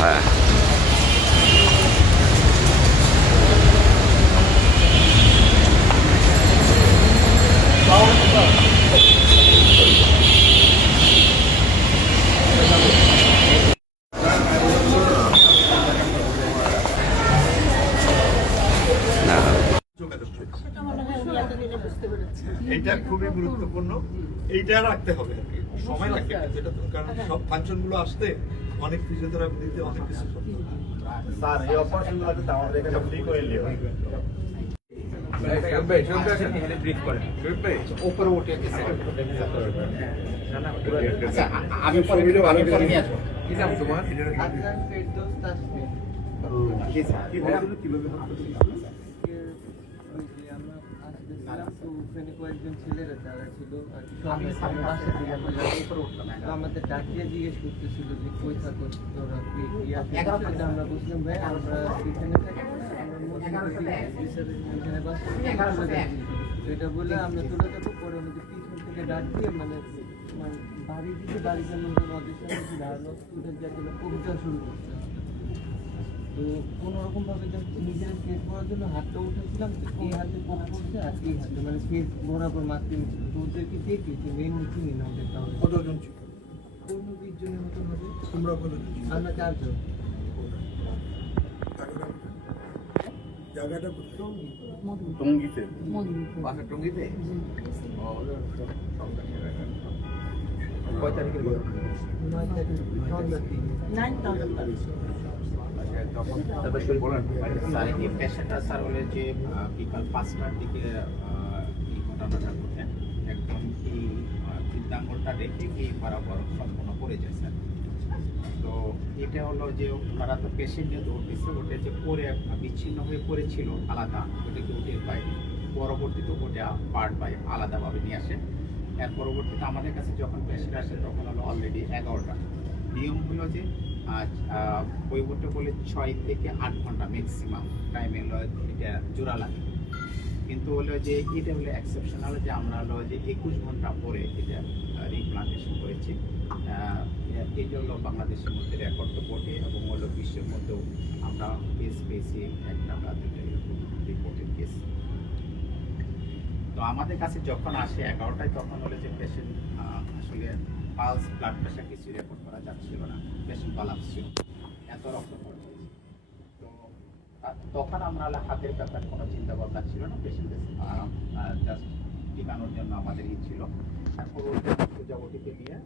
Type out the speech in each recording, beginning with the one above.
হ্যাঁ এইটা খুবই গুরুত্বপূর্ণ, এইটা রাখতে হবে আর কি, সময় লাগবে যেটা, কারণ সব ফাংশনগুলো আসতে অনেক ফিজিওথেরাপি দিতে অনেক কিছু করতে হবে। স্যার এই অপারেশনগুলো তো আমাদের এখানে ফ্রি করে নিয়ে আমি ছবিটা ভালো করে নিয়ে আসবো। কয়েকজন ছেলেরা যারা ছিল আমাদের ডাকিয়ে জিজ্ঞেস করতেছিল যে কই থাকো তোরা, আমরা বুঝলাম ভাই আমরা এখানে থাকি, এটা বলে আমরা তুলে যাবো। পরে আমাদের পিছন থেকে ডাক দিয়ে মানে বাড়ি দিকে বাড়ি যেমন নদীর সাথে ধারণা কবিতা শুরু করতে। তো কোনোরকম ভাবে নিজের ফেস ভরার জন্য হাতটা উঠেছিলাম, এই হাতে কোপ করছে আর এই হাতে মানে ফেস বরাবর মারতে নিচ্ছিল। তো ওদেরকে দেখি যে মেন মিটিংই না ওদের, তাহলে কতজন ছিল? 15-20 জনের মতন হবে। তোমরা বলে আমরা 4 জন। জায়গাটা টঙ্গিতে বাসা টঙ্গিতে। কয় তারিখের কথা? 9 তারিখ স্যার এই পেশেন্টটা স্যার হলে যে বিকাল 5টার দিকে এই ঘটনাটা ঘটে, একদম এই বৃদ্ধাঙ্গলটা রেখে এই বরাবর সম্পূর্ণ করে যায় স্যার। তো এটা হলো যে ওনারা তো পেশেন্ট যেহেতু উঠেছে, ওটা যে পরে বিচ্ছিন্ন হয়ে পড়েছিল আলাদা, ওটাকে উঠে পায়, পরবর্তীতে ওটা পার্ট বাই আলাদাভাবে নিয়ে আসে। এর পরবর্তীতে আমাদের কাছে যখন পেশেন্ট আসে তখন হলো অলরেডি 11টা। নিয়ম হলো যে বই পড়তে বলে 6 থেকে 8 ঘন্টা ম্যাক্সিমাম টাইমে হলো এটা জোড়া লাগে, কিন্তু হলো যে এটা হলো এক্সেপশনাল যে আমরা হলো যে 21 ঘন্টা পরে এটা রিপ্লান্টেশন করেছি। এটা হলো বাংলাদেশের মধ্যে রেকর্ড তো বটে, এবং হলো বিশ্বের মধ্যেও আমরা কেস পেয়েছি একটা বা দুটো এরকম রিপোর্টেড কেস। তো আমাদের কাছে যখন আসে 11টায়, তখন হলো যে পেশেন্ট আসলে পালস, ব্লাড প্রেশার কিছু রেকর্ড করা যাচ্ছিল না, পেশেন্ট কোলাপস ছিল, এত রক্ত পড়ছে। তো তখন আমরা হাতের ব্যাপারে কোনো চিন্তা ভাবনা ছিল না, পেশেন্টের জাস্ট টিকানোর জন্য আমাদের ছিল। তারপর প্রজাপতিকে নিয়ে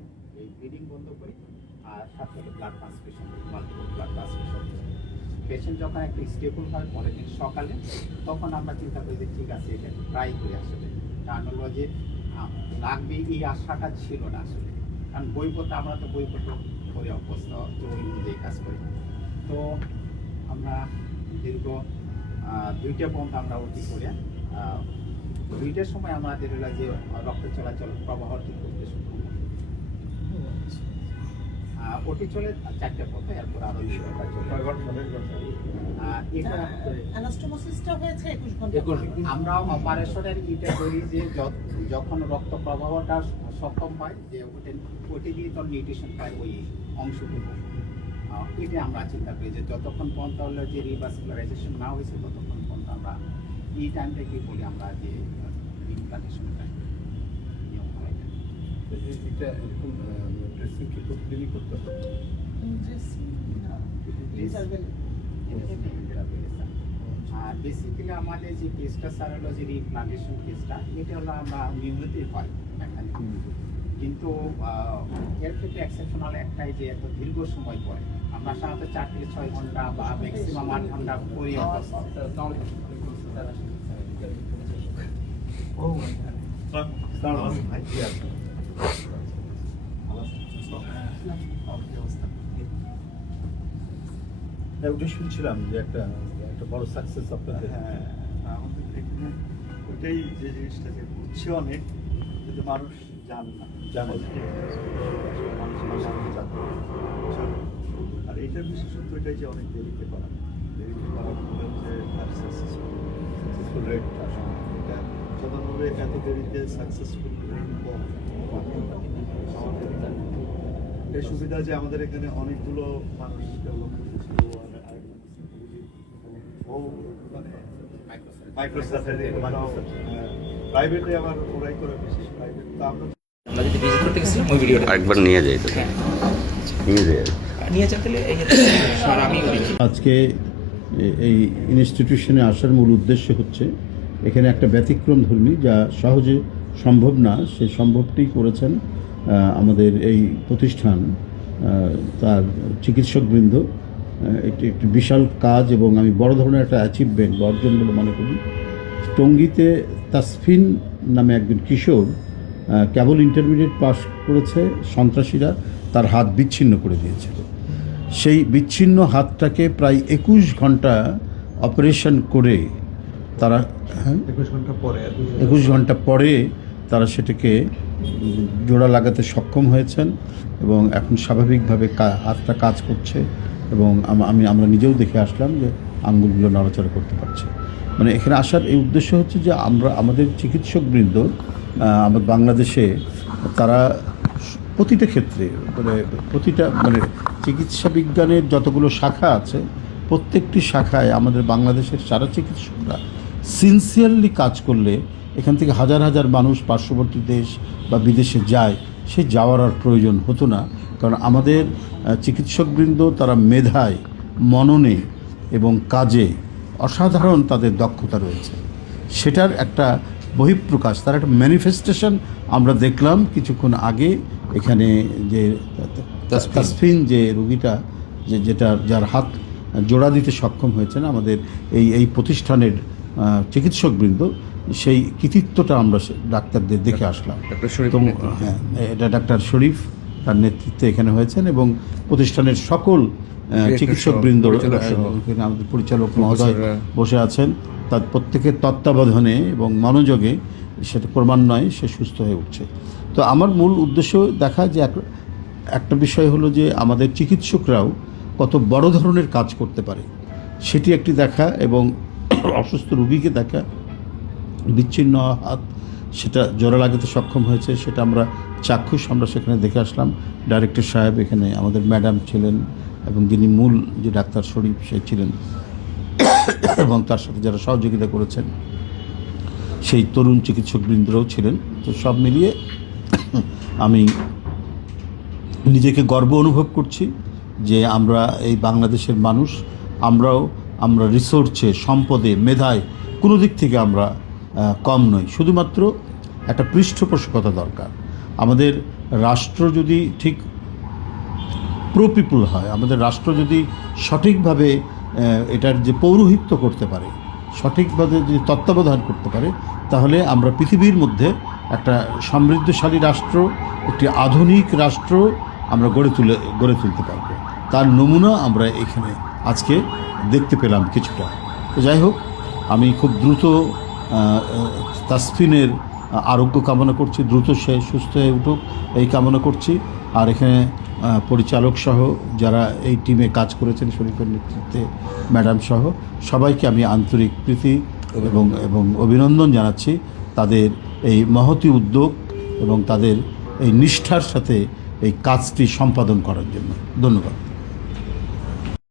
এই ব্লিডিং বন্ধ করি, আর সাথে blood transfusion, multiple blood transfusion. Patient যখন একটু স্টেবল হয় পরের দিন সকালে, তখন আমরা চিন্তা করি যে ঠিক আছে এটা ট্রাই করি আসলে। কারণ হলো যে লাগবে এই আশাটা ছিল না আসলে, কারণ বই পড়তে আমরা তো বই পড়তে করে অভ্যস্ত, তো ওই অনুযায়ী কাজ করি। তো আমরা দীর্ঘ 2টা পর্যন্ত আমরা ওটি করে 2টার সময় আমাদের হলো যে রক্ত চলাচল প্রবাহ ঠিক করতে শুরু করি। ওটি চলে 4টা পথে, এরপর আরো 2 ঘন্টা চলে। এটা অ্যানাস্টোমোসিসটা হয়েছে 21 ঘন্টা। আমরা অপারেশনের এটা করি যে যখন রক্ত প্রবাহটা সক্ষম হয়, যে ওটি দিয়ে তো নিউট্রিশন পায় ওই অংশটুকু, এটা আমরা চিন্তা করি যে যতক্ষণ পর্যন্ত হলো যে রিভাস্কুলারাইজেশন না হয়েছে ততক্ষণ পর্যন্ত আমরা এই টাইমটাকে বলি আমরা যে ইমপ্লান্টেশন টাইম নিয়ম হয়। এটা এরকম ড্রেসিং কি প্রতিদিনই করতে হবে? আর বেসিক্যালি আমাদের যে কেসটা স্যার হলো যে রিপ্লান্টেশন কেসটা, এটা হলো আমরা নিয়মিতই হয় এখানে, কিন্তু এর ক্ষেত্রে এক্সেপশনাল একটাই যে এত দীর্ঘ সময় পরে আমরা সাধারণত 4 থেকে 6 ঘন্টা বা ম্যাক্সিমাম 8 ঘন্টা করি। ওটা শুনছিলাম যে একটা বড় সাকসেস আপনাদের। হ্যাঁ, আমাদের এখানে ওইটাই যে জিনিসটা যে বুঝছে অনেক, কিন্তু মানুষ জানে না, আর এইটার বিশেষত্ব এটাই যে অনেক দেরিতে করা ফলে যে সাকসেসফুল রেট এটা সাধারণভাবে এত দেরিতে সাকসেসফুল রেট কম। একটা সুবিধা যে আমাদের এখানে অনেকগুলো মানুষ ডেভেলপ করতেছে ও মানে মাইক্রোসফট প্রাইভেটে আবার ওরাই করে বিশেষ প্রাইভেট তো আমরা আমরা যদি ভিজিট করতে গেছিলাম ওই ভিডিওটা একবার নিয়ে যাই তো হ্যাঁ নিয়ে যাই নিয়ে যেতে গেলে এই আর আমি আজকে এই ইনস্টিটিউশনে আসার মূল উদ্দেশ্য হচ্ছে এখানে একটা ব্যতিক্রম ধর্মী যা সহজে সম্ভব না সে সম্ভবটি করেছেন আমাদের এই প্রতিষ্ঠান তার চিকিৎসকবৃন্দ এটি একটি বিশাল কাজ এবং আমি বড় ধরনের একটা অ্যাচিভমেন্ট অর্জন বলে মনে করি। টঙ্গীতে তাসফিন নামে একজন কিশোর কেবল ইন্টারমিডিয়েট পাস করেছে, সন্ত্রাসীরা তার হাত বিচ্ছিন্ন করে দিয়েছিল। সেই বিচ্ছিন্ন হাতটাকে প্রায় 21 ঘন্টা অপারেশন করে তারা 21 ঘন্টা পরে তারা সেটাকে জোড়া লাগাতে সক্ষম হয়েছেন এবং এখন স্বাভাবিকভাবে হাতটা কাজ করছে এবং আমরা নিজেও দেখে আসলাম যে আঙ্গুলগুলো নড়াচড়া করতে পারছে। মানে এখানে আসার এই উদ্দেশ্য হচ্ছে যে আমাদের চিকিৎসকবৃন্দ আমাদের বাংলাদেশে তারা প্রতিটা ক্ষেত্রে মানে চিকিৎসা বিজ্ঞানের যতগুলো শাখা আছে প্রত্যেকটি শাখায় আমাদের বাংলাদেশের সারা চিকিৎসকরা সিনসিয়ারলি কাজ করলে এখান থেকে হাজার হাজার মানুষ পার্শ্ববর্তী দেশ বা বিদেশে যায়, সে যাওয়ার আর প্রয়োজন হতো না। কারণ আমাদের চিকিৎসকবৃন্দ তারা মেধায়, মননে এবং কাজে অসাধারণ তাদের দক্ষতা রয়েছে। সেটার একটা বহিঃপ্রকাশ, তার একটা ম্যানিফেস্টেশন আমরা দেখলাম কিছুক্ষণ আগে এখানে। যে তাসফিন যে রুগীটা যার হাত জোড়া দিতে সক্ষম হয়েছেন আমাদের এই প্রতিষ্ঠানের চিকিৎসকবৃন্দ, সেই কৃতিত্বটা আমরা ডাক্তারদের দেখে আসলাম। হ্যাঁ, এটা ডাক্তার শরীফ তার নেতৃত্বে এখানে হয়েছেন এবং প্রতিষ্ঠানের সকল চিকিৎসকবৃন্দ, এখানে আমাদের পরিচালক মহোদয় বসে আছেন, তার প্রত্যেকের তত্ত্বাবধানে এবং মনোযোগে সেটা ক্রমান্বয়ে সে সুস্থ হয়ে উঠছে। তো আমার মূল উদ্দেশ্য দেখা যে একটা বিষয় হলো যে আমাদের চিকিৎসকরাও কত বড় ধরনের কাজ করতে পারে সেটি একটি দেখা এবং অসুস্থ রুগীকে দেখা, বিচ্ছিন্ন হাত সেটা জোড়া লাগাতে সক্ষম হয়েছে সেটা আমরা চাক্ষুষ আমরা সেখানে দেখে আসলাম। ডাইরেক্টর সাহেব এখানে, আমাদের ম্যাডাম ছিলেন এবং যিনি মূল যে ডাক্তার শরীফ সে ছিলেন এবং তার সাথে যারা সহযোগিতা করেছেন সেই তরুণ চিকিৎসকবৃন্দরাও ছিলেন। তো সব মিলিয়ে আমি নিজেকে গর্ব অনুভব করছি যে আমরা এই বাংলাদেশের মানুষ, আমরা রিসোর্সে, সম্পদে, মেধায় কোনো দিক থেকে আমরা কম নই। শুধুমাত্র একটা পৃষ্ঠপোষকতা দরকার। আমাদের রাষ্ট্র যদি ঠিক প্রো পিপুল হয়, আমাদের রাষ্ট্র যদি সঠিকভাবে এটার যে পৌরোহিত্য করতে পারে, সঠিকভাবে যদি তত্ত্বাবধান করতে পারে, তাহলে আমরা পৃথিবীর মধ্যে একটা সমৃদ্ধশালী রাষ্ট্র, একটি আধুনিক রাষ্ট্র আমরা গড়ে তুলতে পারব। তার নমুনা আমরা এখানে আজকে দেখতে পেলাম কিছুটা। তো যাই হোক, আমি খুব দ্রুত তাসফিনের আরোগ্য কামনা করছি, দ্রুত সে সুস্থ হয়ে উঠুক এই কামনা করছি। আর এখানে পরিচালক সহ যারা এই টিমে কাজ করেছেন, শরীফের নেতৃত্বে ম্যাডাম সহ সবাইকে আমি আন্তরিক প্রীতি এবং অভিনন্দন জানাচ্ছি তাদের এই মহতী উদ্যোগ এবং তাদের এই নিষ্ঠার সাথে এই কাজটি সম্পাদন করার জন্য। ধন্যবাদ।